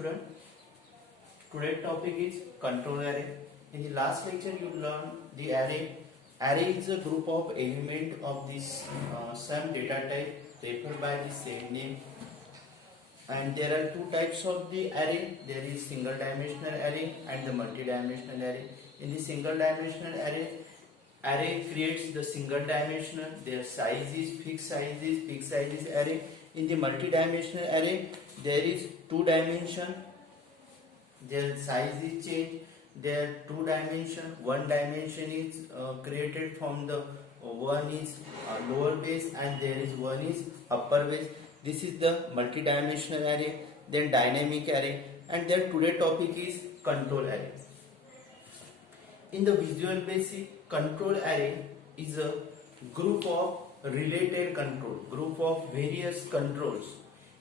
student. Today's topic is control array. In the last lecture you learned the array. Array is a group of element of this some data type referred by the same name. And there are two types of the array. There is single dimensional array and the multi-dimensional array. In the single dimensional array creates the single dimensional. Their size is fixed sizes array. In the multi-dimensional array there is two dimension. Their size is changed. There two dimension. One dimension is created from the one is lower base and there is one is upper base. This is the multi-dimensional array. Then dynamic array, and their today topic is control array. In the Visual Basic, control array is a group of related control, group of various controls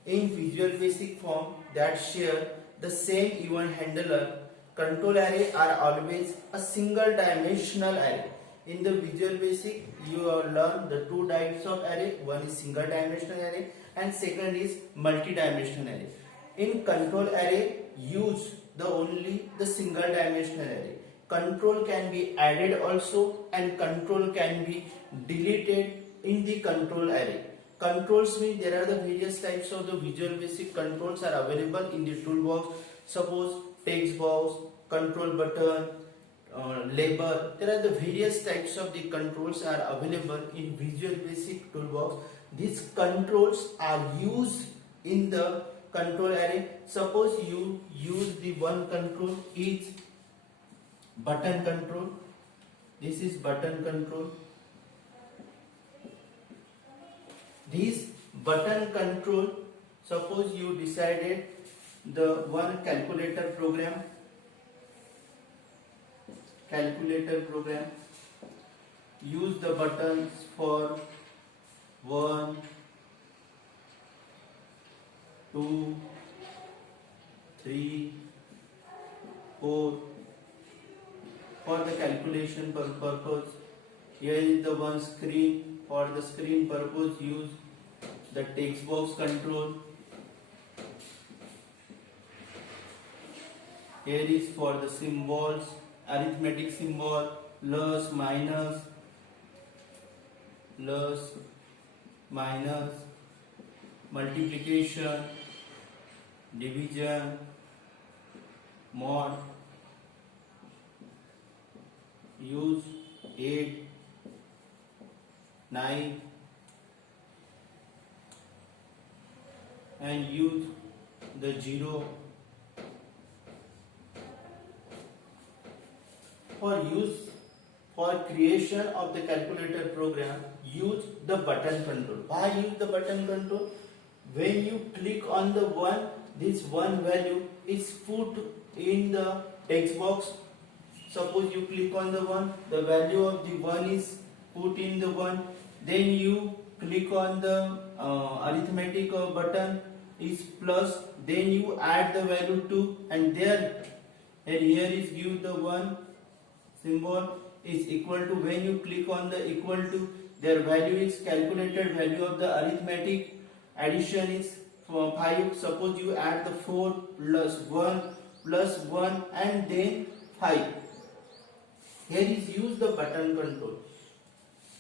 in Visual Basic form that share the same event handler. Control array are always a single dimensional array. In the Visual Basic you learn the two types of array. One is single dimensional array and second is multi-dimensional array. In control array use only the single dimensional array. Control can be added also and control can be deleted in the control array. Controls mean there are the various types of the Visual Basic controls are available in the toolbox. Suppose text box, control button, label. There are the various types of the controls are available in Visual Basic toolbox. These controls are used in the control array. Suppose you use the one control is button control. This is button control. This button control, suppose you decided the one calculator program, use the buttons for 1, 2, 3, 4 for the calculation purpose. Here is the one screen. For the screen purpose use the text box control. Here is for the symbols, arithmetic symbol, plus, minus, multiplication, division, mod. Use 8, 9 and use the 0. For creation of the calculator program, use the button control. Why use the button control? When you click on the one, this one value is put in the text box. Suppose you click on the one, the value of the one is put in the one. Then you click on the arithmetic button is plus. Then you add the value 2, and there and here is give the one symbol is equal to. When you click on the equal to, their value is calculated value of the arithmetic addition is 5. Suppose you add the 4 plus 1 and then 5. Here is use the button control.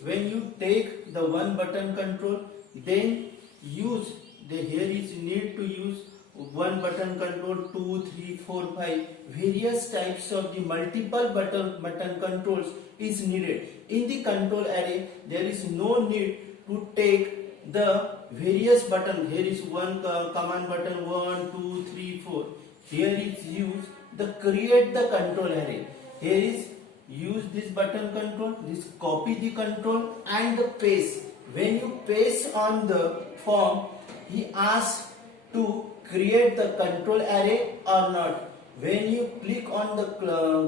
When you take the one button control, then use here is need to use one button control, 2, 3, 4, 5. Various types of the multiple button controls is needed. In the control array, there is no need to take the various button. Here is one command button 1, 2, 3, 4. Here is use the create the control array. Here is use this button control, this copy the control and the paste. When you paste on the form, he asks to create the control array or not. When you click on the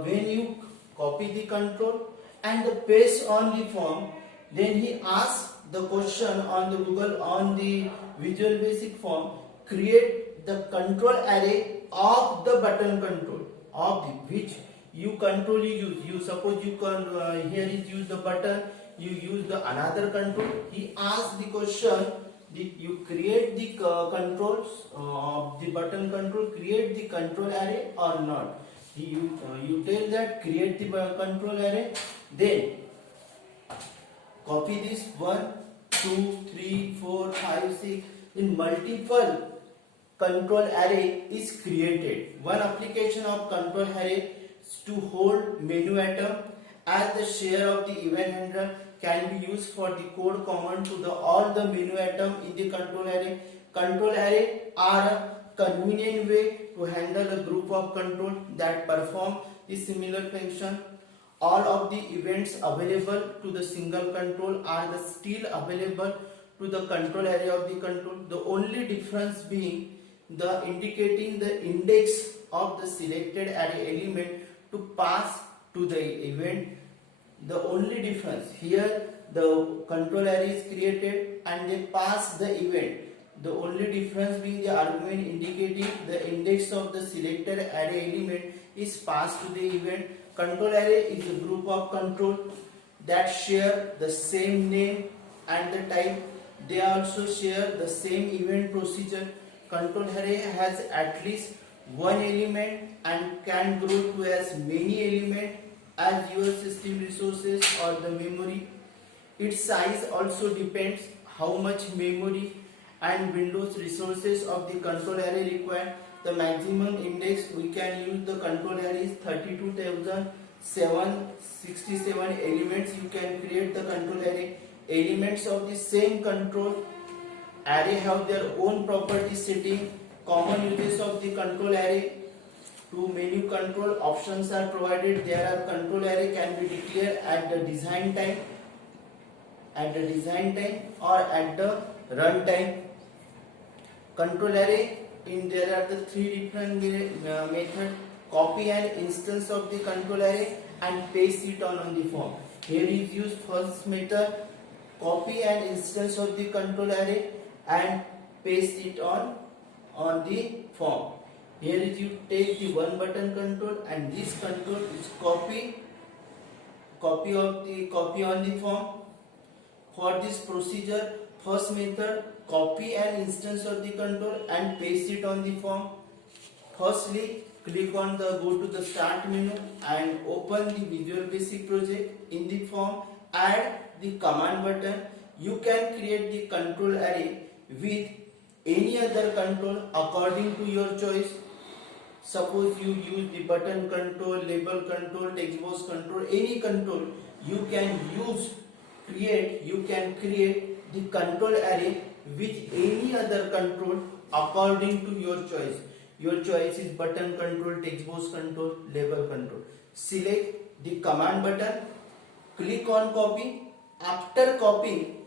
when you copy the control and the paste on the form, then he asks the question on the Google on the Visual Basic form, create the control array of the button control of the which you control you use. You suppose you can here is use the button, you use the another control. He asks the question you create the controls of the button control, create the control array or not. You tell that create the control array, then copy this 1, 2, 3, 4, 5, 6. In multiple control array is created. One application of control array is to hold menu item as the share of the event handler can be used for the code command to all the menu item in the control array. Control array are a convenient way to handle a group of control that perform the similar function. All of the events available to the single control are still available to the control array of the control. The only difference being the indicating the index of the selected array element to pass to the event. The only difference here, the control array is created and they pass the event. The only difference being the argument indicating the index of the selected array element is passed to the event. Control array is a group of control that share the same name and the type. They also share the same event procedure. Control array has at least one element and can grow to as many elements as your system resources or the memory. Its size also depends how much memory and Windows resources of the control array required. The maximum index we can use the control array is 32,767 elements. You can create the control array. Elements of the same control array have their own property setting. Common uses of the control array. Two menu control options are provided. There are control array can be declared at the design time, or at the run time. Control array there are the three different methods: copy an instance of the control array and paste it on the form. Here is used first method, copy an instance of the control array and paste it on the form. Here is you take the one button control and this control is copy on the form. For this procedure, first method, copy an instance of the control and paste it on the form. Firstly, click on go to the start menu and open the Visual Basic project. In the form, add the command button. You can create the control array with any other control according to your choice. Suppose you use the button control, label control, text box control, any control you can create the control array with any other control according to your choice. Your choice is button control, text box control, label control. Select the command button, click on copy. After copying,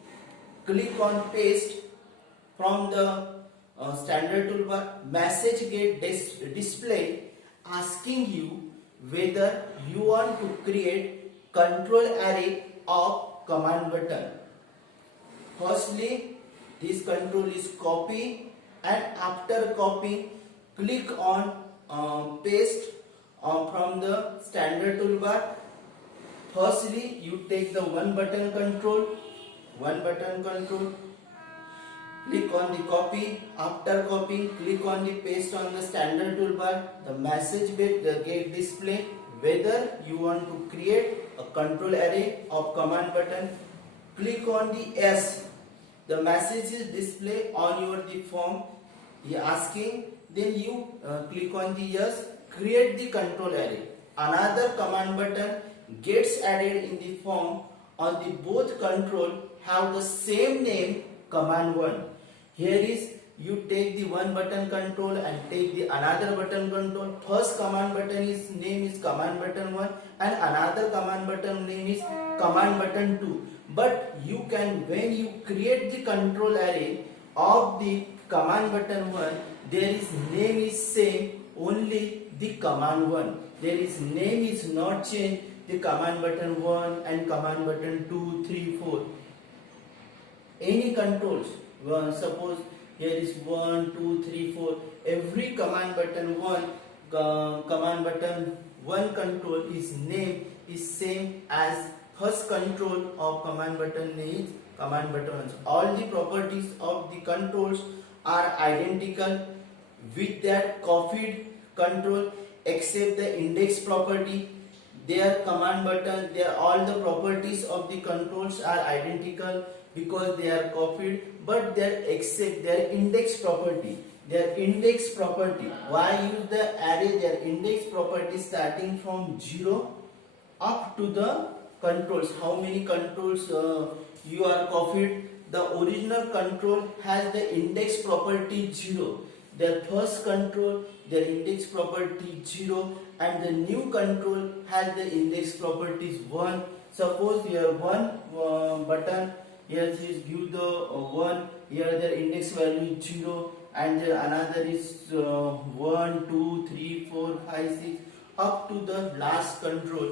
click on paste. From the standard toolbar, message get display asking you whether you want to create control array of command button. Firstly, this control is copy, and after copy, click on paste from the standard toolbar. Firstly, you take the one button control, click on the copy. After copying, click on the paste on the standard toolbar. The message get display whether you want to create a control array of command button. Click on the S. The message is display on your form. He asking. Then you click on the yes. Create the control array. Another command button gets added in the form. On the both control have the same name, command 1. Here is you take the one button control and take the another button control. First command button name is command button 1 and another command button name is command button 2. But you can, when you create the control array of the command button 1, there is name is same, only the command 1. There is name is not changed, the command button 1 and command button 2, 3, 4. Any controls. Suppose here is 1, 2, 3, 4. Every command button 1 control is name is same as first control of command button name is command buttons. All the properties of the controls are identical with that copied control except the index property. Their command button, their all the properties of the controls are identical because they are copied, but their except their index property. Their index property. Why use the array? Their index property starting from 0 up to the controls. How many controls you are copied? The original control has the index property 0. Their first control, their index property 0, and the new control has the index properties 1. Suppose here one button, here is give the 1, here the index value is 0, and then another is 1, 2, 3, 4, 5, 6, up to the last control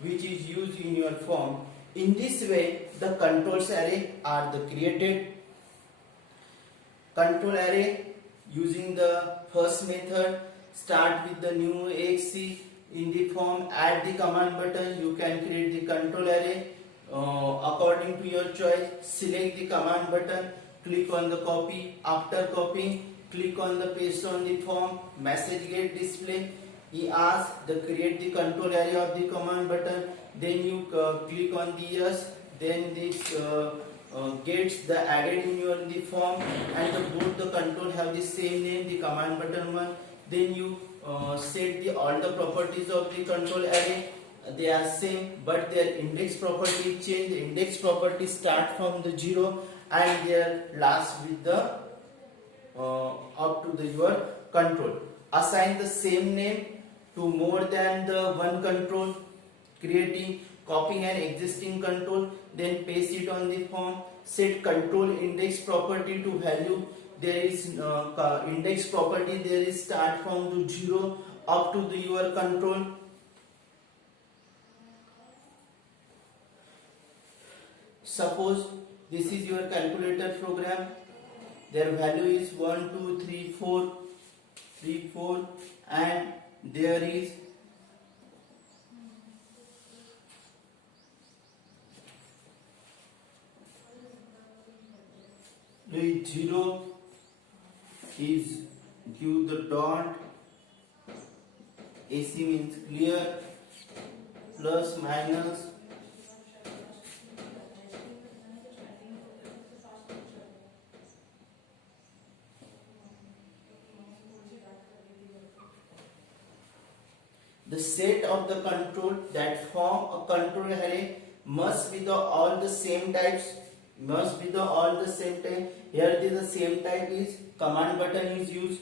which is used in your form. In this way, the controls array are the created. Control array using the first method, start with the new exe in the form, add the command button, you can create the control array according to your choice. Select the command button, click on the copy. After copying, click on the paste on the form, message get display. He asks the create the control array of the command button, then you click on the yes, then this gets the added in your the form, and both the control have the same name, the command button one. Then you set the all the properties of the control array, they are same, but their index property change. The index property start from the 0 and their last with the up to the your control. Assign the same name to more than the one control, creating copying an existing control, then paste it on the form. Set control index property to value. There is index property, there is start from to 0 up to the your control. Suppose this is your calculator program, their value is 1, 2, 3, 4, 3, 4, and there is the 0 is give the dot, AC means clear, plus minus, the set of the control that form a control array must be the all the same types, must be the all the same type. Here the same type is command button is used.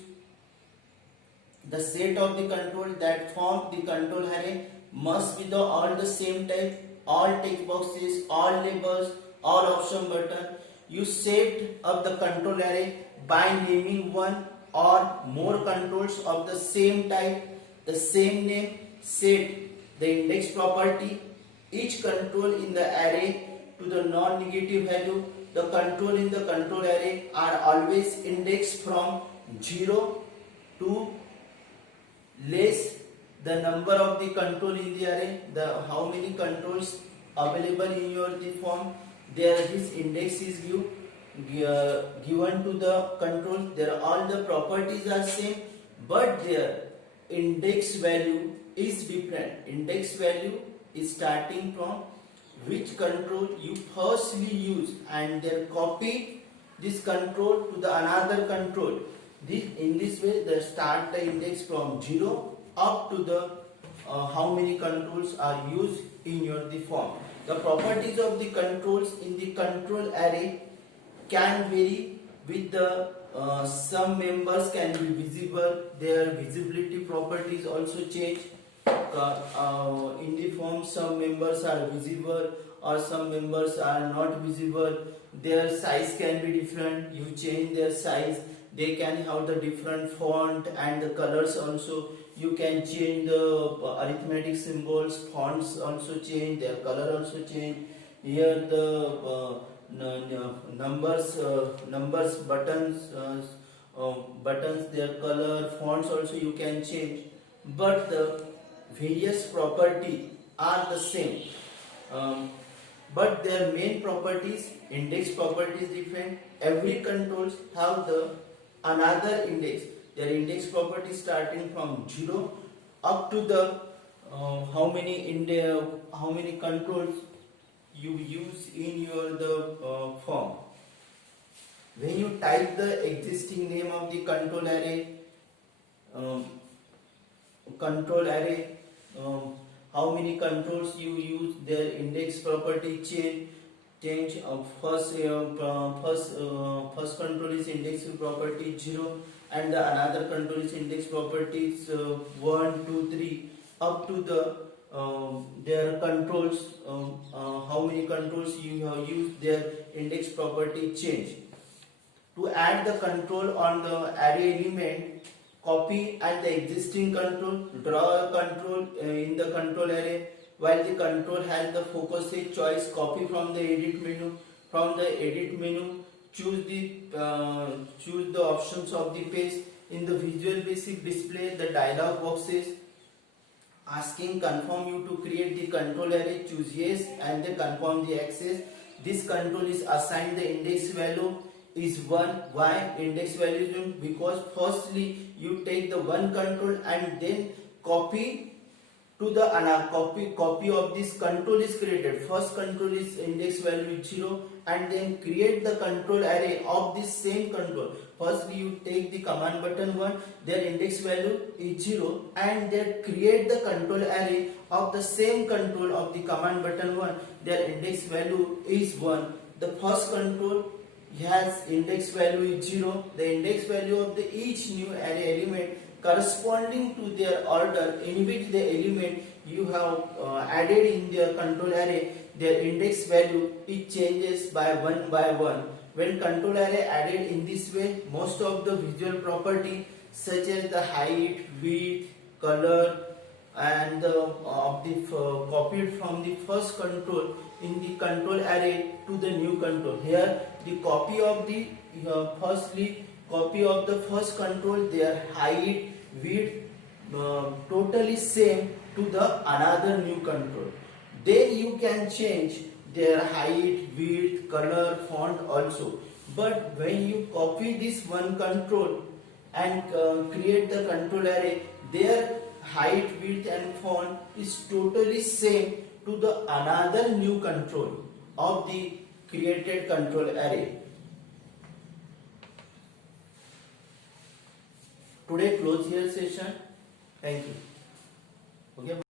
The set of the control that form the control array must be the all the same type, all text boxes, all labels, all option button. You set up the control array by naming one or more controls of the same type, the same name. Set the index property, each control in the array to the non-negative value. The control in the control array are always indexed from 0 to less the number of the control in the array, the how many controls available in your the form. There this index is given to the control. There all the properties are same, but their index value is different. Index value is starting from which control you firstly use, and then copy this control to the another control. In this way, they start the index from 0 up to the how many controls are used in your the form. The properties of the controls in the control array can vary with the some members can be visible, their visibility properties also change. In the form some members are visible or some members are not visible. Their size can be different, you change their size. They can have the different font and the colors also. You can change the arithmetic symbols, fonts also change, their color also change. Here the numbers, buttons, their color, fonts also you can change, but the various property are the same. but their main properties, index properties different. Every controls have the another index. Their index property starting from 0 up to the how many controls you use in your form. When you type the existing name of the um, control array, how many controls you use, their index property change. First control is index property 0, and the another control is index properties 1, 2, 3 up to the their controls. How many controls you have used, their index property change. To add the control on the array element, copy and the existing control, draw a control in the control array. While the control has the focus choice, copy from the edit menu. From the edit menu, choose the options of the page. In the Visual Basic display, the dialog boxes asking confirm you to create the control array, choose yes and then confirm the access. This control is assigned the index value is 1. Why index value is 1? Because firstly you take the one control and then copy to the another copy of this control is created. First control is index value is 0 and then create the control array of this same control. Firstly you take the command button 1, their index value is 0 and then create the control array of the same control of the command button 1, their index value is 1. The first control has index value is 0. The index value of the each new array element corresponding to their order in which the element you have added in their control array, their index value it changes by one. When control array added in this way, most of the visual property such as the height, width, color and copied from the first control in the control array to the new control. Here the copy of the copy of the first control, their height, width totally same to the another new control. Then you can change their height, width, color, font also. But when you copy this one control and create the control array, their height, width and font is totally same to the another new control of the created control array. Today close here session. Thank you. Okay.